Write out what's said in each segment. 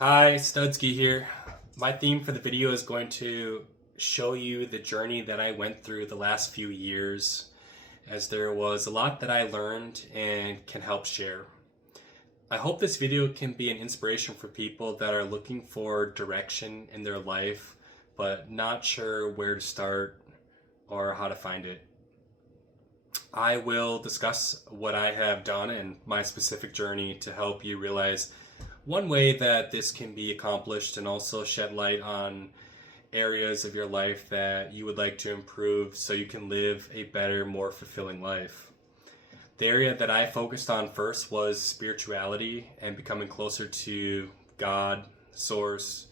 Hi, Studsky here. My theme for the video is going to show you the journey that I went through the last few years, as there was a lot that I learned and can help share. I hope this video can be an inspiration for people that are looking for direction in their life, but not sure where to start or how to find it. I will discuss what I have done and my specific journey to help you realize one way that this can be accomplished and also shed light on areas of your life that you would like to improve so you can live a better, more fulfilling life. The area that I focused on first was spirituality and becoming closer to God, Source,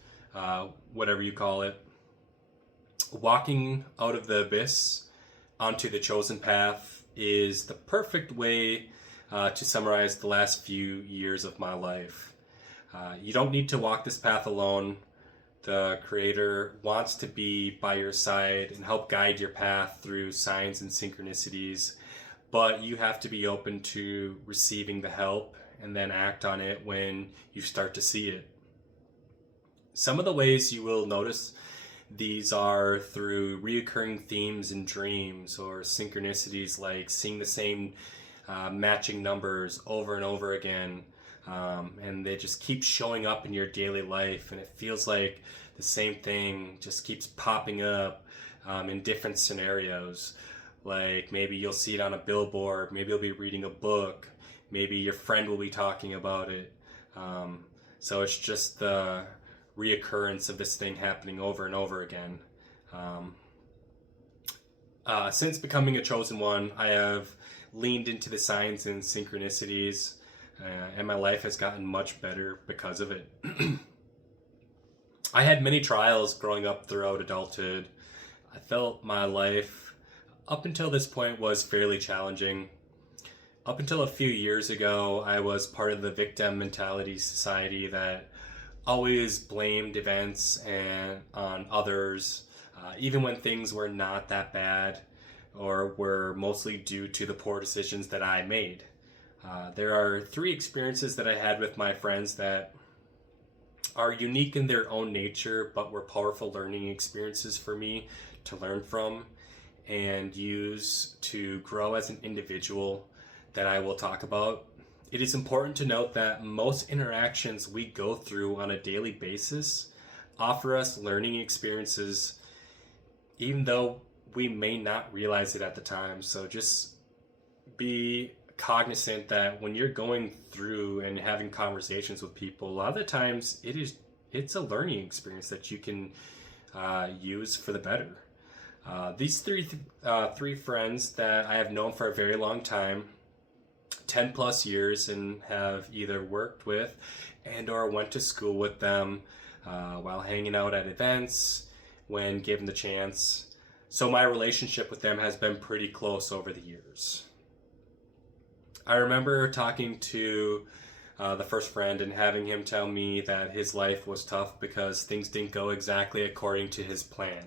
whatever you call it. Walking out of the abyss onto the chosen path is the perfect way to summarize the last few years of my life. You don't need to walk this path alone. The Creator wants to be by your side and help guide your path through signs and synchronicities, but you have to be open to receiving the help and then act on it when you start to see it. Some of the ways you will notice these are through reoccurring themes in dreams or synchronicities like seeing the same matching numbers over and over again. And they just keep showing up in your daily life, and it feels like the same thing just keeps popping up in different scenarios. Like maybe you'll see it on a billboard, maybe you'll be reading a book, maybe your friend will be talking about it. So it's just the reoccurrence of this thing happening over and over again. Um, since becoming a chosen one, I have leaned into the signs and synchronicities, and my life has gotten much better because of it. I had many trials growing up throughout adulthood. I felt my life up until this point was fairly challenging. Up until a few years ago, I was part of the victim mentality society that always blamed events and on others, even when things were not that bad or were mostly due to the poor decisions that I made. There are three experiences that I had with my friends that are unique in their own nature, but were powerful learning experiences for me to learn from and use to grow as an individual that I will talk about. It is important to note that most interactions we go through on a daily basis offer us learning experiences, even though we may not realize it at the time. So just be cognizant that when you're going through and having conversations with people, a lot of the times it's a learning experience that you can use for the better. These three friends that I have known for a very long time, 10 plus years, and have either worked with and or went to school with them while hanging out at events when given the chance. So my relationship with them has been pretty close over the years. I remember talking to the first friend and having him tell me that his life was tough because things didn't go exactly according to his plan.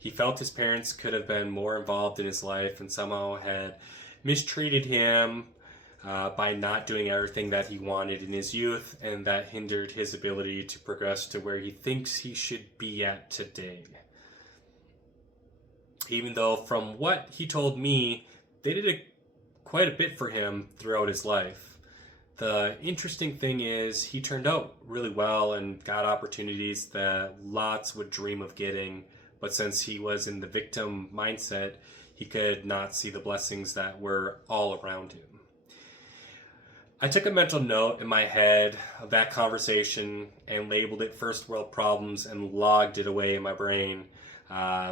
He felt his parents could have been more involved in his life and somehow had mistreated him by not doing everything that he wanted in his youth, and that hindered his ability to progress to where he thinks he should be at today. Even though, from what he told me, they did quite a bit for him throughout his life. The interesting thing is, he turned out really well and got opportunities that lots would dream of getting, but since he was in the victim mindset, he could not see the blessings that were all around him. I took a mental note in my head of that conversation and labeled it first world problems and logged it away in my brain,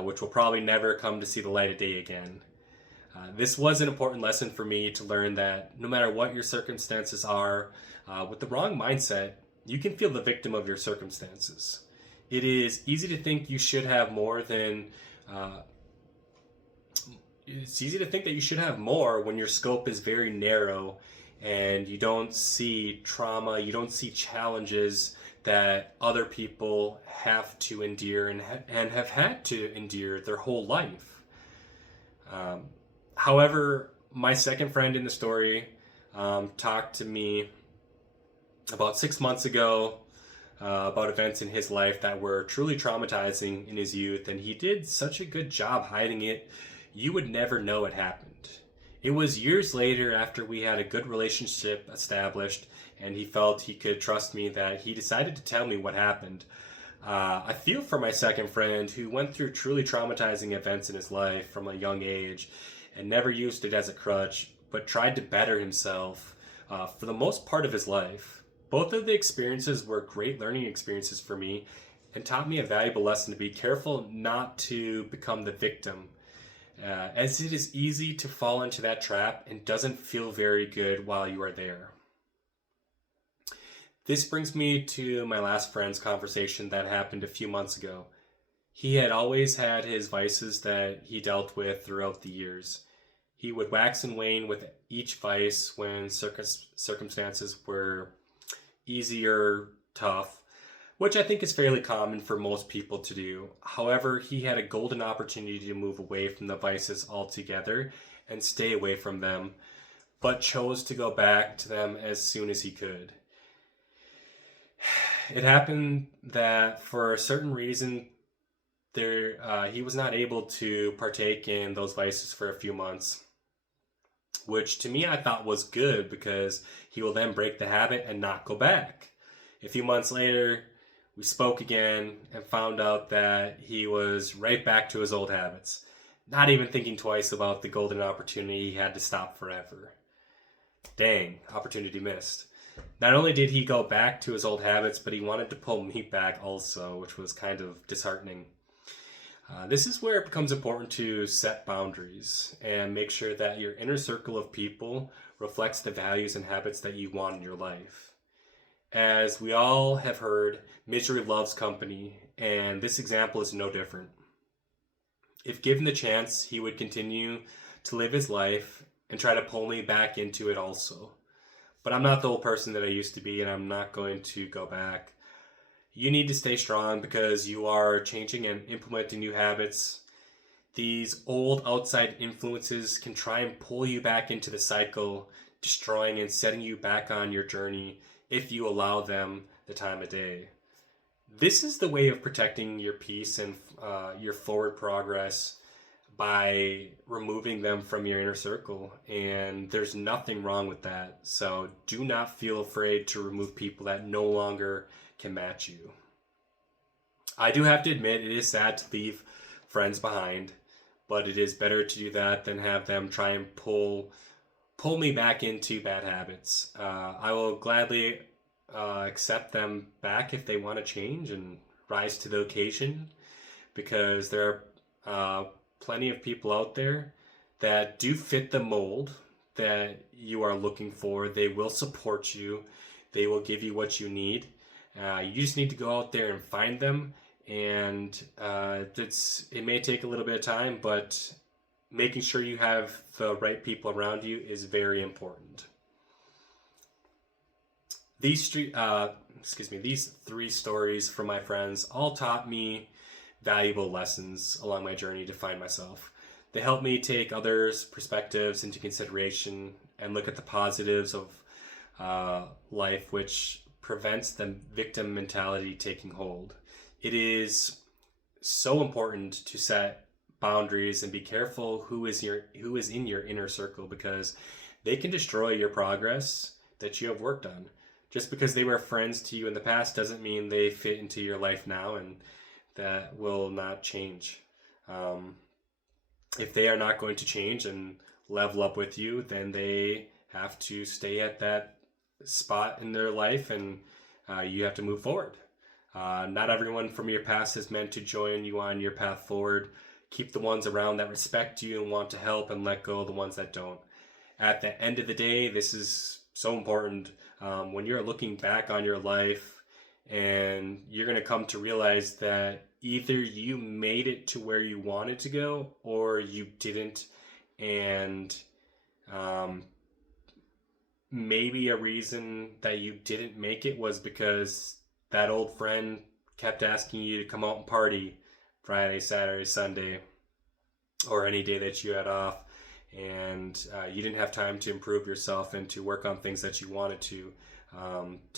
which will probably never come to see the light of day again. This was an important lesson for me to learn that no matter what your circumstances are, with the wrong mindset, you can feel the victim of your circumstances. It is easy to think you should have more than it's easy to think that you should have more when your scope is very narrow and you don't see trauma, you don't see challenges that other people have to endure and have had to endure their whole life. However, my second friend in the story talked to me about 6 months ago about events in his life that were truly traumatizing in his youth, and he did such a good job hiding it, you would never know it happened. It was years later, after we had a good relationship established and he felt he could trust me, that he decided to tell me what happened. I feel for my second friend who went through truly traumatizing events in his life from a young age and never used it as a crutch, but tried to better himself for the most part of his life. Both of the experiences were great learning experiences for me and taught me a valuable lesson to be careful not to become the victim, as it is easy to fall into that trap and doesn't feel very good while you are there. This brings me to my last friend's conversation that happened a few months ago. He had always had his vices that he dealt with throughout the years. He would wax and wane with each vice when circumstances were easy or tough, which I think is fairly common for most people to do. However, he had a golden opportunity to move away from the vices altogether and stay away from them, but chose to go back to them as soon as he could. It happened that for a certain reason, he was not able to partake in those vices for a few months, which to me I thought was good because he will then break the habit and not go back. A few months later, we spoke again and found out that he was right back to his old habits, not even thinking twice about the golden opportunity he had to stop forever. Dang, opportunity missed. Not only did he go back to his old habits, but he wanted to pull me back also, which was kind of disheartening. This is where it becomes important to set boundaries and make sure that your inner circle of people reflects the values and habits that you want in your life. As we all have heard, misery loves company, and this example is no different. If given the chance, he would continue to live his life and try to pull me back into it also. But I'm not the old person that I used to be, and I'm not going to go back. You need to stay strong because you are changing and implementing new habits. These old outside influences can try and pull you back into the cycle, destroying and setting you back on your journey if you allow them the time of day. This is the way of protecting your peace and your forward progress, by removing them from your inner circle, and there's nothing wrong with that. So do not feel afraid to remove people that no longer can match you. I do have to admit, it is sad to leave friends behind, but it is better to do that than have them try and pull me back into bad habits. I will gladly accept them back if they want to change and rise to the occasion, because there are plenty of people out there that do fit the mold that you are looking for. They will support you. They will give you what you need. You just need to go out there and find them. And it may take a little bit of time, but making sure you have the right people around you is very important. These three stories from my friends all taught me valuable lessons along my journey to find myself. They help me take others' perspectives into consideration and look at the positives of life, which prevents the victim mentality taking hold. It is so important to set boundaries and be careful who is in your inner circle, because they can destroy your progress that you have worked on. Just because they were friends to you in the past doesn't mean they fit into your life now, and that will not change. If they are not going to change and level up with you, then they have to stay at that spot in their life, and you have to move forward. Not everyone from your past is meant to join you on your path forward. Keep the ones around that respect you and want to help, and let go of the ones that don't. At the end of the day, this is so important. When you're looking back on your life, and you're going to come to realize that either you made it to where you wanted to go or you didn't. And maybe a reason that you didn't make it was because that old friend kept asking you to come out and party Friday, Saturday, Sunday, or any day that you had off. And you didn't have time to improve yourself and to work on things that you wanted to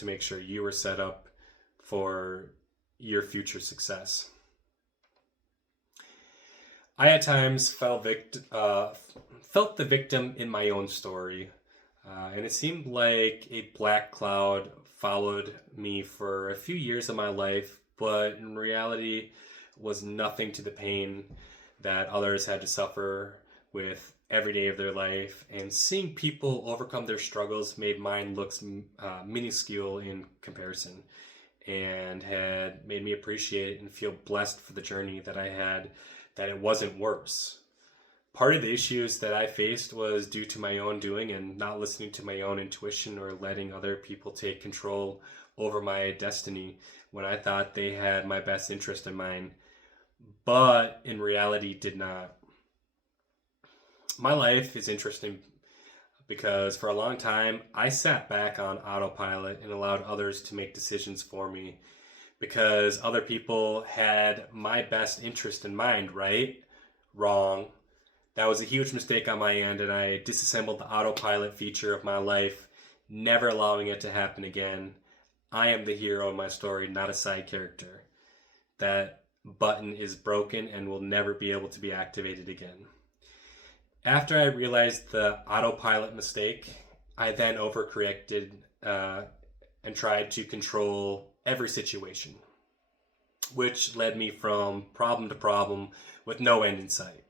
make sure you were set up for your future success. I at times felt the victim in my own story, and it seemed like a black cloud followed me for a few years of my life, but in reality was nothing to the pain that others had to suffer with every day of their life. And seeing people overcome their struggles made mine look minuscule in comparison, and had made me appreciate and feel blessed for the journey that I had, that it wasn't worse. Part of the issues that I faced was due to my own doing and not listening to my own intuition or letting other people take control over my destiny when I thought they had my best interest in mind, but in reality did not. My life is interesting because for a long time I sat back on autopilot and allowed others to make decisions for me because other people had my best interest in mind, right? Wrong. That was a huge mistake on my end, and I disassembled the autopilot feature of my life, never allowing it to happen again. I am the hero in my story, not a side character. That button is broken and will never be able to be activated again. After I realized the autopilot mistake, I then overcorrected and tried to control every situation, which led me from problem to problem with no end in sight.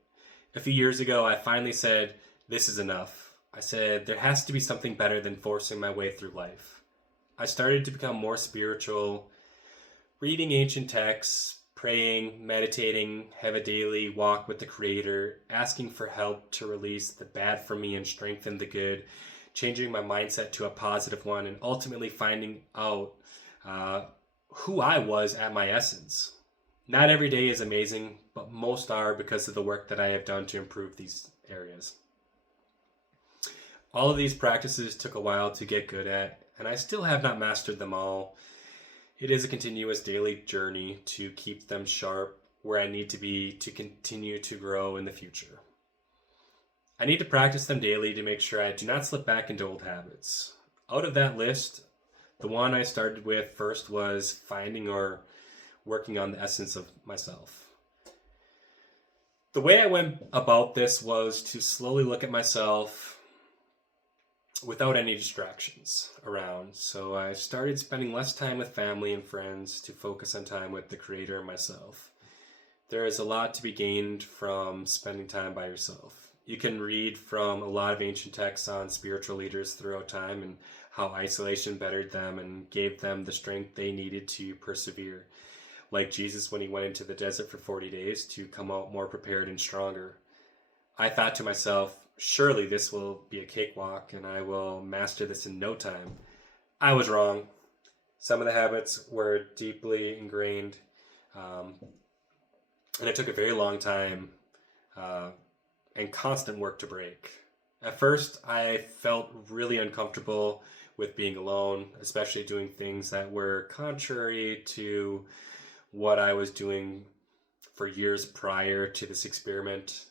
A few years ago, I finally said, this is enough. I said, there has to be something better than forcing my way through life. I started to become more spiritual, reading ancient texts, praying, meditating, have a daily walk with the Creator, asking for help to release the bad from me and strengthen the good, changing my mindset to a positive one, and ultimately finding out who I was at my essence. Not every day is amazing, but most are because of the work that I have done to improve these areas. All of these practices took a while to get good at, and I still have not mastered them all. It is a continuous daily journey to keep them sharp where I need to be to continue to grow in the future. I need to practice them daily to make sure I do not slip back into old habits. Out of that list, the one I started with first was finding or working on the essence of myself. The way I went about this was to slowly look at myself without any distractions around. So I started spending less time with family and friends to focus on time with the Creator and myself. There is a lot to be gained from spending time by yourself. You can read from a lot of ancient texts on spiritual leaders throughout time and how isolation bettered them and gave them the strength they needed to persevere. Like Jesus when he went into the desert for 40 days to come out more prepared and stronger. I thought to myself, surely this will be a cakewalk and I will master this in no time. I was wrong. Some of the habits were deeply ingrained, and it took a very long time and constant work to break. At first, I felt really uncomfortable with being alone, especially doing things that were contrary to what I was doing for years prior to this experiment.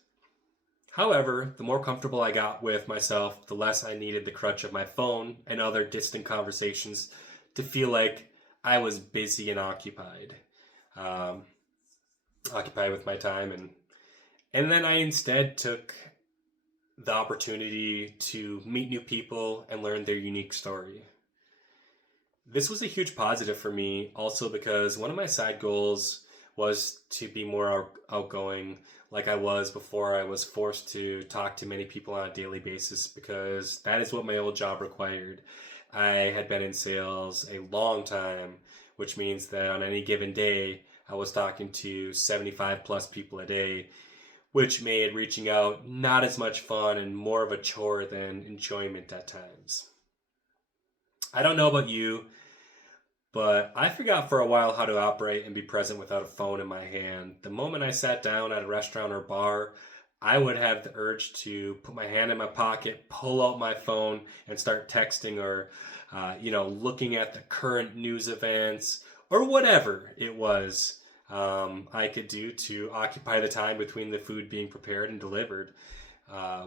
However, the more comfortable I got with myself, the less I needed the crutch of my phone and other distant conversations to feel like I was busy and occupied with my time. And then I instead took the opportunity to meet new people and learn their unique story. This was a huge positive for me also because one of my side goals was to be more outgoing like I was before I was forced to talk to many people on a daily basis, because that is what my old job required. I had been in sales a long time, which means that on any given day I was talking to 75 plus people a day, which made reaching out not as much fun and more of a chore than enjoyment at times. I don't know about you, but I forgot for a while how to operate and be present without a phone in my hand. The moment I sat down at a restaurant or bar, I would have the urge to put my hand in my pocket, pull out my phone, and start texting or, looking at the current news events or whatever it was I could do to occupy the time between the food being prepared and delivered.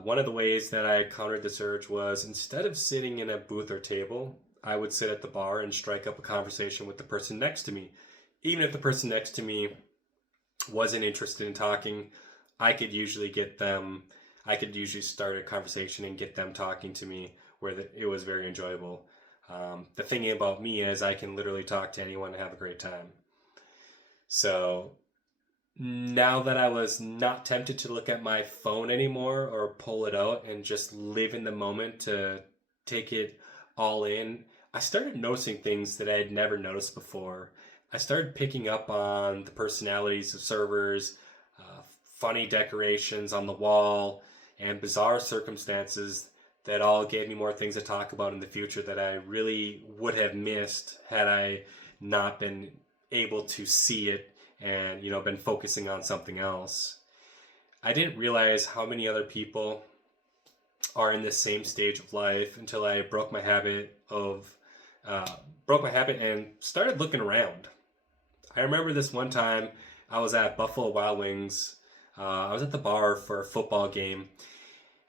One of the ways that I countered this urge was, instead of sitting in a booth or table, I would sit at the bar and strike up a conversation with the person next to me. Even if the person next to me wasn't interested in talking, I could usually start a conversation and get them talking to me it was very enjoyable. The thing about me is I can literally talk to anyone and have a great time. So now that I was not tempted to look at my phone anymore or pull it out and just live in the moment to take it all in, I started noticing things that I had never noticed before. I started picking up on the personalities of servers, funny decorations on the wall, and bizarre circumstances that all gave me more things to talk about in the future that I really would have missed had I not been able to see it and, been focusing on something else. I didn't realize how many other people are in the same stage of life until I broke my habit and started looking around. I remember this one time I was at Buffalo Wild Wings. I was at the bar for a football game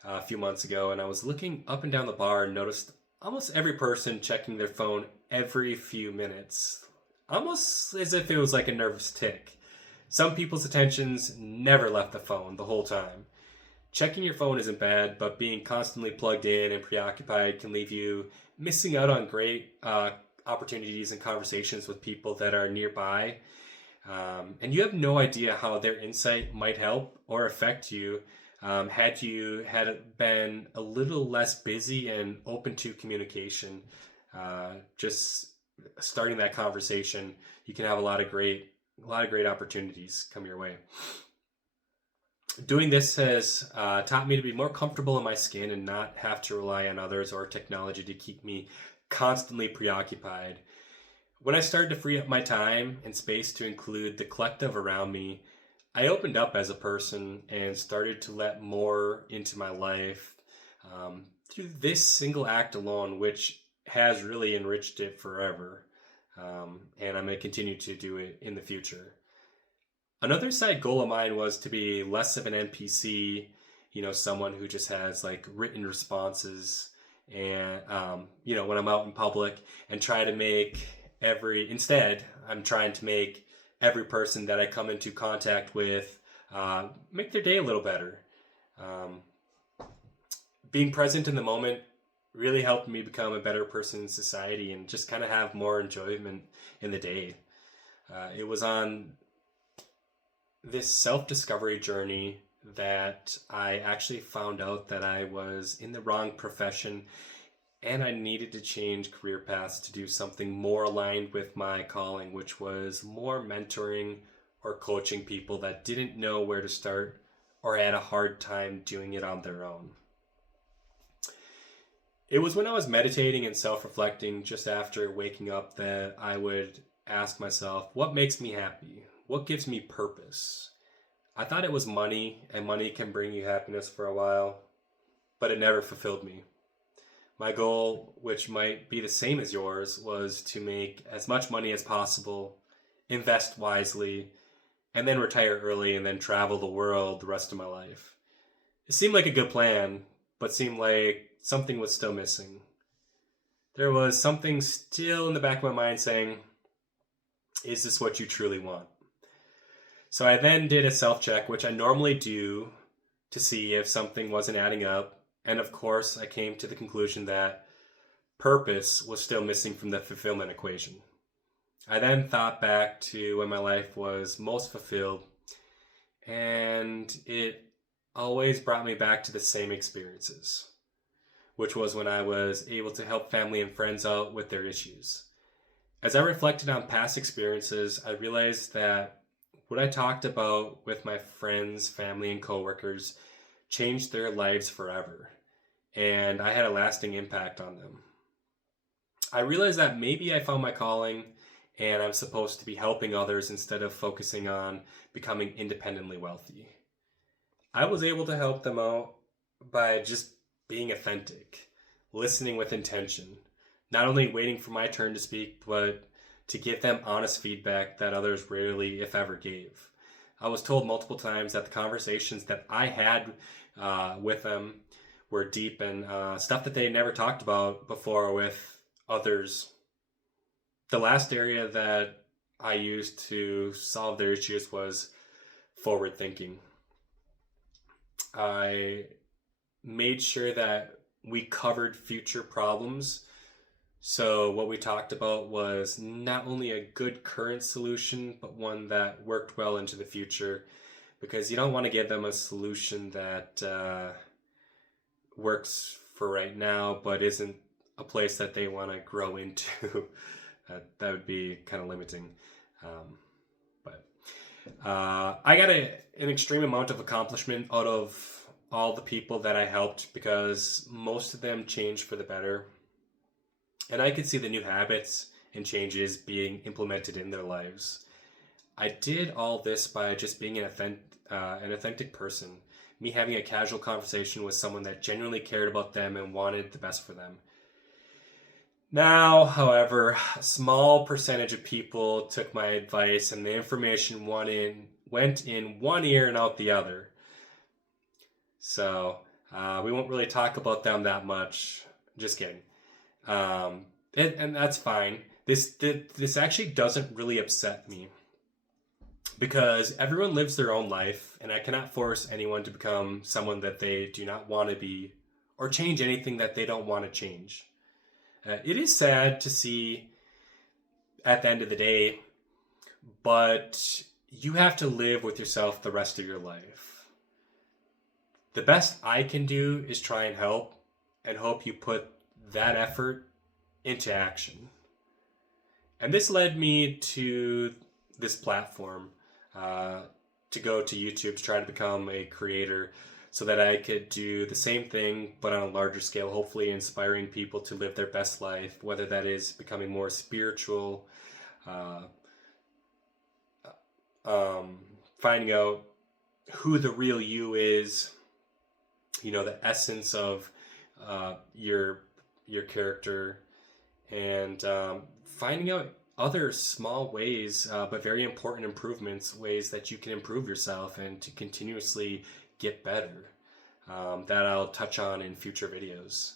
a few months ago, and I was looking up and down the bar and noticed almost every person checking their phone every few minutes, almost as if it was like a nervous tick. Some people's attentions never left the phone the whole time. Checking your phone isn't bad, but being constantly plugged in and preoccupied can leave you missing out on great opportunities and conversations with people that are nearby. And you have no idea how their insight might help or affect you had you been a little less busy and open to communication. Just starting that conversation, you can have a lot of great opportunities come your way. Doing this has taught me to be more comfortable in my skin and not have to rely on others or technology to keep me constantly preoccupied. When I started to free up my time and space to include the collective around me, I opened up as a person and started to let more into my life through this single act alone, which has really enriched it forever. And I'm going to continue to do it in the future. Another side goal of mine was to be less of an NPC, someone who just has like written responses and, when I'm out in public, and try to make instead, I'm trying to make every person that I come into contact with make their day a little better. Being present in the moment really helped me become a better person in society and just kind of have more enjoyment in the day. It was on this self-discovery journey that I actually found out that I was in the wrong profession and I needed to change career paths to do something more aligned with my calling, which was more mentoring or coaching people that didn't know where to start or had a hard time doing it on their own. It was when I was meditating and self-reflecting just after waking up that I would ask myself, what makes me happy? What gives me purpose? I thought it was money, and money can bring you happiness for a while, but it never fulfilled me. My goal, which might be the same as yours, was to make as much money as possible, invest wisely, and then retire early and then travel the world the rest of my life. It seemed like a good plan, but seemed like something was still missing. There was something still in the back of my mind saying, is this what you truly want? So I then did a self-check, which I normally do to see if something wasn't adding up. And of course, I came to the conclusion that purpose was still missing from the fulfillment equation. I then thought back to when my life was most fulfilled, and it always brought me back to the same experiences, which was when I was able to help family and friends out with their issues. As I reflected on past experiences, I realized that what I talked about with my friends, family, and coworkers changed their lives forever, and I had a lasting impact on them. I realized that maybe I found my calling and I'm supposed to be helping others instead of focusing on becoming independently wealthy. I was able to help them out by just being authentic, listening with intention, not only waiting for my turn to speak, but to give them honest feedback that others rarely, if ever, gave. I was told multiple times that the conversations that I had with them were deep and stuff that they never talked about before with others. The last area that I used to solve their issues was forward thinking. I made sure that we covered future problems. So what we talked about was not only a good current solution, but one that worked well into the future, because you don't want to give them a solution that works for right now, but isn't a place that they want to grow into. That would be kind of limiting. But I got an extreme amount of accomplishment out of all the people that I helped, because most of them changed for the better. And I could see the new habits and changes being implemented in their lives. I did all this by just being an authentic person. Me having a casual conversation with someone that genuinely cared about them and wanted the best for them. Now, however, a small percentage of people took my advice and the information went in one ear and out the other. So we won't really talk about them that much. Just kidding. And that's fine. This actually doesn't really upset me, because everyone lives their own life, and I cannot force anyone to become someone that they do not want to be, or change anything that they don't want to change. It is sad to see at the end of the day, but you have to live with yourself the rest of your life. The best I can do is try and help, and hope you put that effort into action. And this led me to this platform, to go to YouTube to try to become a creator, so that I could do the same thing but on a larger scale, hopefully inspiring people to live their best life, whether that is becoming more spiritual, finding out who the real you is, the essence of your character, and finding out other small ways, but very important improvements, ways that you can improve yourself and to continuously get better, that I'll touch on in future videos.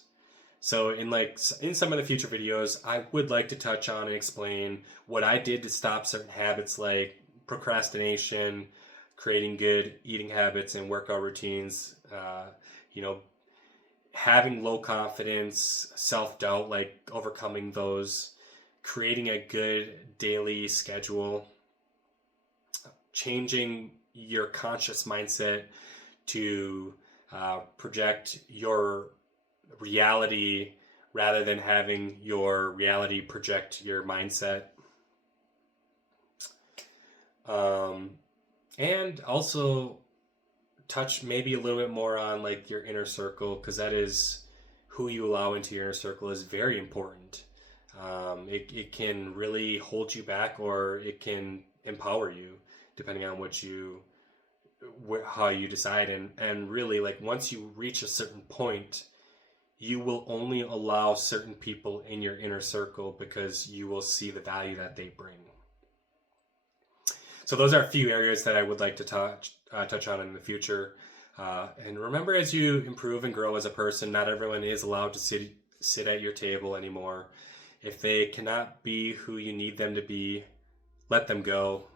So in some of the future videos, I would like to touch on and explain what I did to stop certain habits like procrastination, creating good eating habits and workout routines, having low confidence, self-doubt, like overcoming those, creating a good daily schedule, changing your conscious mindset to project your reality rather than having your reality project your mindset. And also touch maybe a little bit more on like your inner circle, because that is who you allow into your inner circle is very important. It can really hold you back, or it can empower you, depending on how you decide. And really, like, once you reach a certain point, you will only allow certain people in your inner circle because you will see the value that they bring. So those are a few areas that I would like to touch on in the future. And remember, as you improve and grow as a person, not everyone is allowed to sit at your table anymore. If they cannot be who you need them to be, let them go.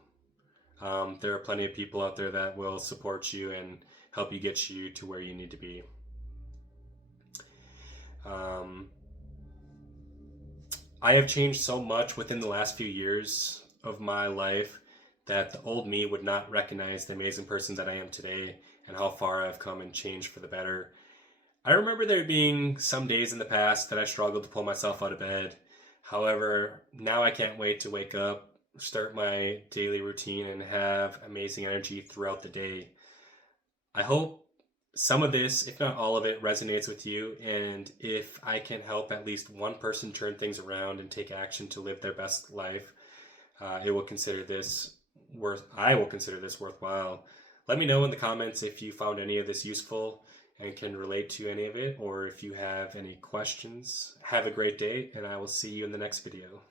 There are plenty of people out there that will support you and help you get you to where you need to be. I have changed so much within the last few years of my life that the old me would not recognize the amazing person that I am today and how far I've come and changed for the better. I remember there being some days in the past that I struggled to pull myself out of bed. However, now I can't wait to wake up, start my daily routine, and have amazing energy throughout the day. I hope some of this, if not all of it, resonates with you, and if I can help at least one person turn things around and take action to live their best life, I will consider this worthwhile. Let me know in the comments if you found any of this useful and can relate to any of it, or if you have any questions. Have a great day, and I will see you in the next video.